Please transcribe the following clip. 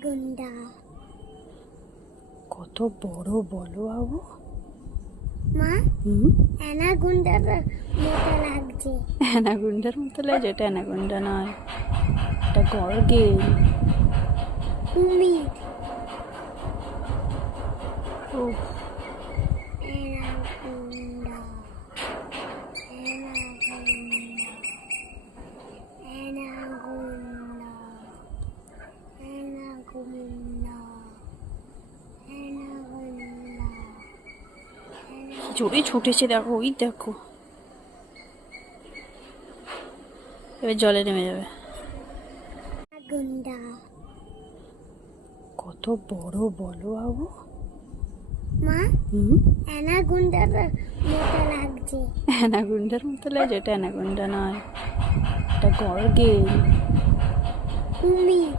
গুন্ডা কত বড় বলো বাবু। মা অ্যানাগুন্ডার মতো লাগছে। অ্যানাগুন্ডার মতো লাগছে? এটা অ্যানাগুন্ডা নয়, এটা গর্গেল। কুমির উফ, অ্যানাগুন্ডা অ্যানাগুন্ডা অ্যানাগুন্ডা অ্যানাগুন্ডা অ্যানাগুন্ডা জোরে ছুটেছে দেখো, ওই দেখো। এবার জলে নেমে যাবে। গুন্ডা কত বড় বলো বাবু। মা অ্যানাগুন্ডার মতো লাগছে। অ্যানাগুন্ডার মতো লাগছে? এটা অ্যানাগুন্ডা নয়, এটা গর্গেল। কুমির